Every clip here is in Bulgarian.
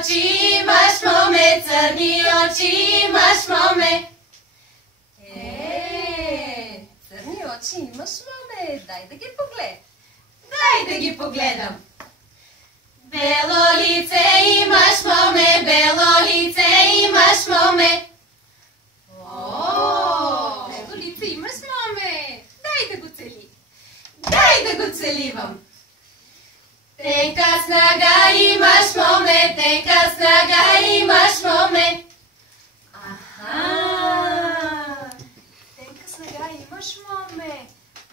очи имаш, моме, църни очи имаш, моме. Църни очи имаш, моме, дай да ги погледам. Дай да ги погледам. Бело лице имаш, моме, бело лице имаш, моме. Бело лице имаш, моме, дай да го цели. Дай да го целивам. Тенка снага имаш, моме, тенка снага имаш, моме. Тенка снага имаш, моме,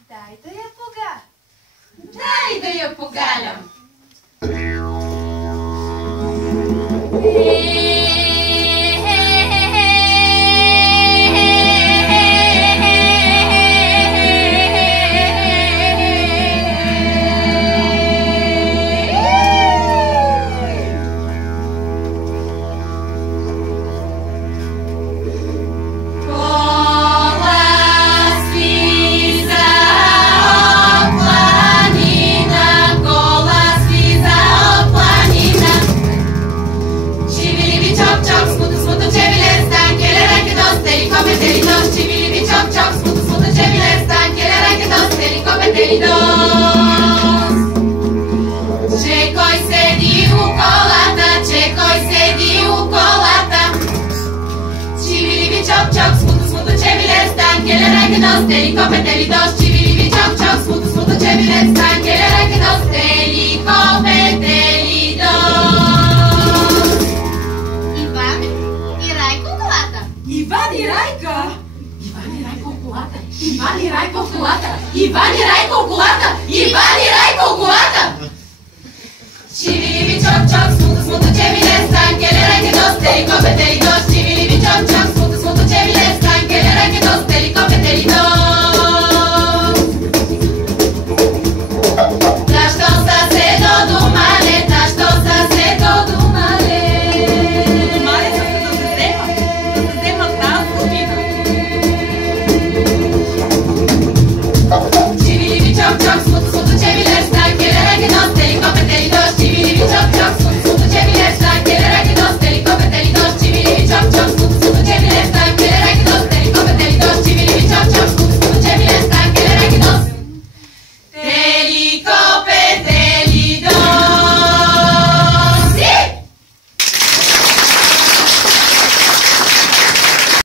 дай да я пога. Дай да я погалям. Че кой седи у колата, че кой седи у колата. Чивили чок чок, смуто смуто, чевиле стан, келе раке нос, тели копе, тели дос. Чивили чок чок, смуто смуто, чевиле стан, келе раке нос, тели копе, тели дос. Иван и Райко колата. Иван и Райка! Иван и Райко колата. Иван и Райко колата. Иван и Райко колата. Иван и Райко колата. Чивили чок чок, смуто смуто, чевиле стан, келе раке нос, тели копе, тели дос. Чивили чок чок, смуто смуто, чевиле стан, келе раке нос, тели копе, тели дос.